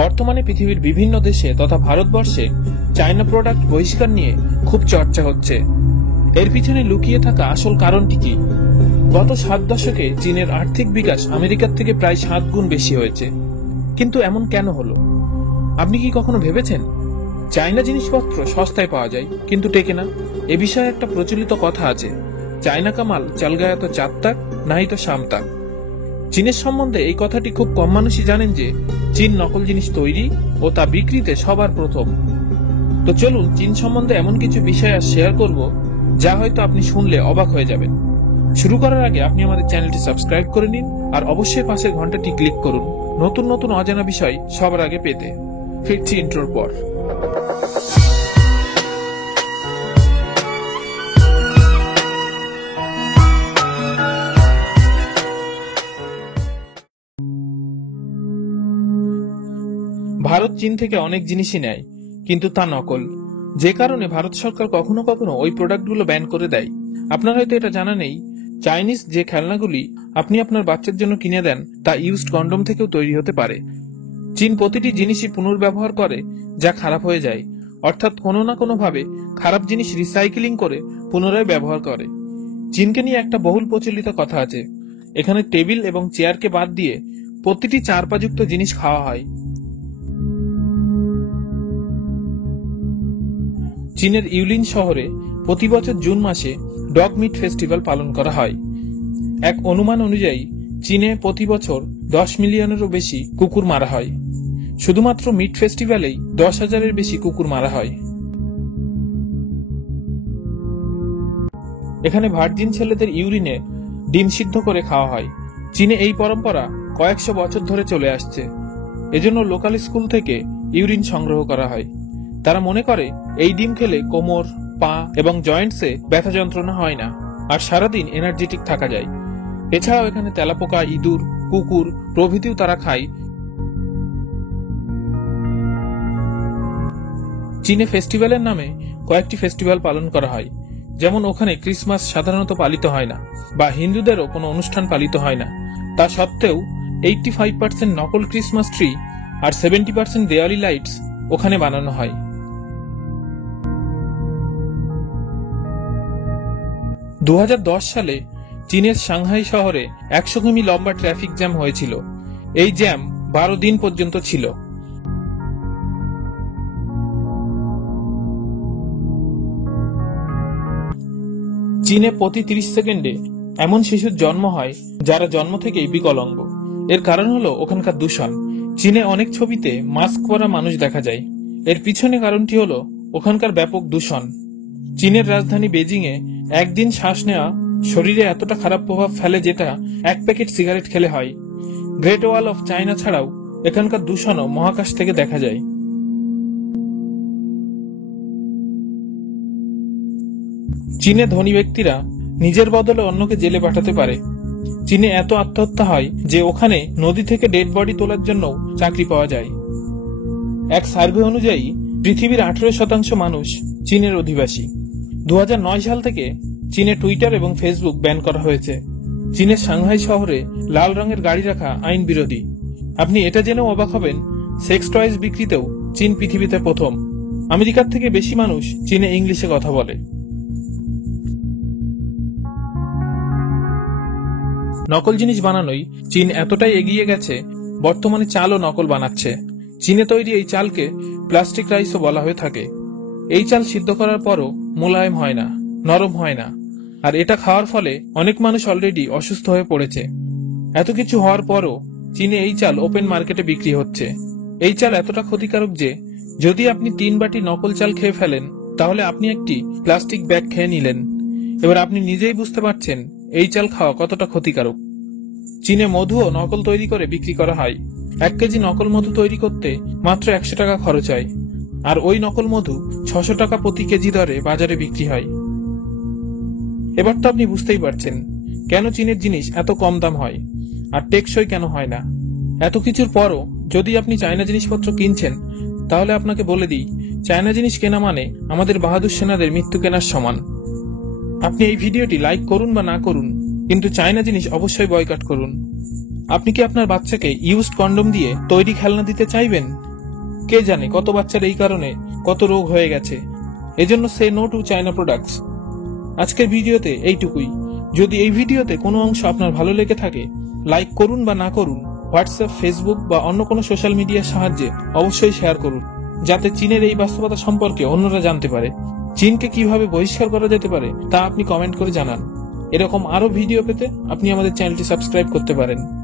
বর্তমানে পৃথিবীর বিভিন্ন দেশে তথা ভারতবর্ষে চায়না প্রোডাক্ট বহিষ্কার নিয়ে খুব চর্চা হচ্ছে। এর পিছনে লুকিয়ে থাকা আসল কারণটি কি? গত 7 দশকে চীনের আর্থিক বিকাশ আমেরিকার থেকে প্রায় 7 গুণ বেশি হয়েছে। কিন্তু এমন কেন হলো? আপনি কি কখনো ভেবেছেন? চায়না জিনিসপত্র সস্তায় পাওয়া যায় কিন্তু টেকে না। এ বিষয়ে একটা প্রচলিত কথা আছে, চায়না কামাল চাল গায়া তো 4 তাক নাই তো শাম তাক। চীনের সম্বন্ধে এই কথাটি খুব কম মানুষই জানেন যে চীন নকল জিনিস তৈরি ও তা বিক্রিতে সবার প্রথম। তো চলুন চীন সম্বন্ধে এমন কিছু বিষয় আজ শেয়ার করব যা হয়তো আপনি শুনলে অবাক হয়ে যাবেন। শুরু করার আগে আপনি আমাদের চ্যানেলটি সাবস্ক্রাইব করে নিন আর অবশ্যই পাশের ঘন্টাটি ক্লিক করুন নতুন নতুন অজানা বিষয় সবার আগে পেতে। ফিরছি ইন্ট্রোর পর। ভারত চীন থেকে অনেক জিনিসই নেয় কিন্তু তা নকল, যে কারণে ভারত সরকার কখনো কখনো ওই প্রোডাক্টগুলো ব্যান করে দেয়। আপনার হয়তো এটা জানা নেই, চাইনিজ যে খেলনাগুলি আপনি আপনার বাচ্চার জন্য কিনে দেন তা ইউজড কন্ডম থেকেও তৈরি হতে পারে। চীন প্রতিটি জিনিসই পুনর্ব্যবহার করে যা খারাপ হয়ে যায়, অর্থাৎ কোনো না কোনো ভাবে খারাপ জিনিস রিসাইক্লিং করে পুনরায় ব্যবহার করে। চীনকে নিয়ে একটা বহুল প্রচলিত কথা আছে, এখানে টেবিল এবং চেয়ারকে বাদ দিয়ে প্রতিটি 4 পাযুক্ত জিনিস খাওয়া হয়। চীনের ইউলিন শহরে প্রতি বছর জুন মাসে ডগ মিট ফেস্টিভ্যাল পালন করা হয়। এক অনুমান অনুযায়ী চীনে প্রতি বছর 10 মিলিয়নেরও বেশি কুকুর মারা হয়। শুধুমাত্র মিট ফেস্টিভ্যালেই 10,000-এর বেশি কুকুর মারা হয়। এখানে ভার্জিন ছেলেদের ইউরিনে ডিম সিদ্ধ করে খাওয়া হয়। চীনে এই পরম্পরা কয়েকশো বছর ধরে চলে আসছে। এজন্য লোকাল স্কুল থেকে ইউরিন সংগ্রহ করা হয়। তারা মনে করে এই ডিম খেলে কোমর, পা এবং জয়েন্টসে ব্যথা যন্ত্রণা হয় না আর সারাদিন এনার্জেটিক থাকা যায়। এছাড়াও এখানে তেলাপোকা, ইঁদুর, কুকুর প্রভৃতিও তারা খায়। চীনে ফেস্টিভ্যালের নামে কয়েকটি ফেস্টিভ্যাল পালন করা হয়, যেমন ওখানে ক্রিসমাস সাধারণত পালিত হয় না বা হিন্দুদেরও কোনো অনুষ্ঠান পালিত হয় না। তা সত্ত্বেও 85% নকল ক্রিসমাস ট্রি আর 70% দেওয়ালি লাইটস ওখানে বানানো হয়। 2010 সালে চীনের সাংহাই শহরে 100 কিমি লম্বা ট্রাফিক জ্যাম হয়েছিল। এই জ্যাম 12 দিন পর্যন্ত ছিল। চীনে প্রতি 30 সেকেন্ডে এমন শিশুর জন্ম হয় যারা জন্ম থেকেই বিকলাঙ্গ। এর কারণ হলো ওখানকার দূষণ। চীনে অনেক ছবিতে মাস্ক পরা মানুষ দেখা যায়। এর পিছনে কারণটি হলো ওখানকার ব্যাপক দূষণ। চীনের রাজধানী বেজিং এ একদিন শ্বাস নেওয়া শরীরে এতটা খারাপ প্রভাব ফেলে যেটা 1 প্যাকেট সিগারেট খেলে হয়। গ্রেট ওয়াল অফ চায়না ছাড়াও এখানকার দূষণও মহাকাশ থেকে দেখা যায়। চীনে ধনী ব্যক্তিরা নিজের বদলে অন্যকে জেলে পাঠাতে পারে। চীনে এত আত্মহত্যা হয় যে ওখানে নদী থেকে ডেড বডি তোলার জন্য চাকরি পাওয়া যায়। এক সার্ভে অনুযায়ী পৃথিবীর 18% মানুষ চীনের অধিবাসী। 2009 সাল থেকে চীনে টুইটার এবং ফেসবুক ব্যান করা হয়েছে। চীনের সাংহাই শহরে লাল রঙের গাড়ি রাখা আইন বিরোধী। আপনি এটা জেনেও অবাক হবেন, সেক্স টয়েস বিক্রিতেও চীন পৃথিবীতে প্রথম। আমেরিকার থেকে বেশি মানুষ চীনে ইংলিশে কথা বলে। নকল জিনিস বানানোই চীন এতটাই এগিয়ে গেছে, বর্তমানে চালও নকল বানাচ্ছে। চীনে তৈরি এই চালকে প্লাস্টিক রাইসও বলা হয়ে থাকে। এই চাল সিদ্ধ করার পরও মোলায়েম হয় না, নরম হয় না, আর এটা খাওয়ার ফলে অনেক মানুষ অলরেডি অসুস্থ হয়ে পড়েছে। এত কিছু হওয়ার পরও চীনে এই চাল ওপেন মার্কেটে বিক্রি হচ্ছে। এই চাল এতটা ক্ষতিকারক যে যদি আপনি 3 বাটি নকল চাল খেয়ে ফেলেন তাহলে আপনি একটি প্লাস্টিক ব্যাগ খেয়ে নিলেন। এবার আপনি নিজেই বুঝতে পারছেন এই চাল খাওয়া কতটা ক্ষতিকারক। চীনে মধুও নকল তৈরি করে বিক্রি করা হয়। 1 কেজি নকল মধু তৈরি করতে মাত্র 100 টাকা খরচ হয়, আর ওই নকল মধু 600 টাকা প্রতি কেজি দরে বাজারে বিক্রি হয়। এবার তো আপনি বুঝতেই পারছেন কেন চীনের জিনিস এত কম দাম হয় আর টেকসই কেন হয় না। এত কিছুর পরও যদি আপনি চায়না জিনিসপত্র কিনছেন তাহলে আপনাকে বলে দিই, চায়না জিনিস কেনা মানে আমাদের বাহাদুর সেনাদের মৃত্যু কেনার সমান। আপনি এই ভিডিওটি লাইক করুন বা না করুন, কিন্তু চায়না জিনিস অবশ্যই বয়কট করুন। আপনি কি আপনার বাচ্চাকে ইউজড কন্ডম দিয়ে তৈরি খেলনা দিতে চাইবেন? কে জানে কত বাচ্চার এই কারণে কত রোগ হয়ে গেছে। এজন্য সে নো টু চায়না প্রোডাক্টস। আজকের ভিডিওতে এইটুকুই। যদি এই ভিডিওতে কোনো অংশ আপনার ভালো লেগে থাকে, লাইক করুন বা না করুন, হোয়াটসঅ্যাপ, ফেসবুক বা অন্য কোনো সোশ্যাল মিডিয়ার সাহায্যে অবশ্যই শেয়ার করুন, যাতে চীনের এই বাস্তবতা সম্পর্কে অন্যরা জানতে পারে। চীনকে কিভাবে বহিষ্কার করা যেতে পারে তা আপনি কমেন্ট করে জানান। এরকম আরো ভিডিও পেতে আপনি আমাদের চ্যানেলটি সাবস্ক্রাইব করতে পারেন।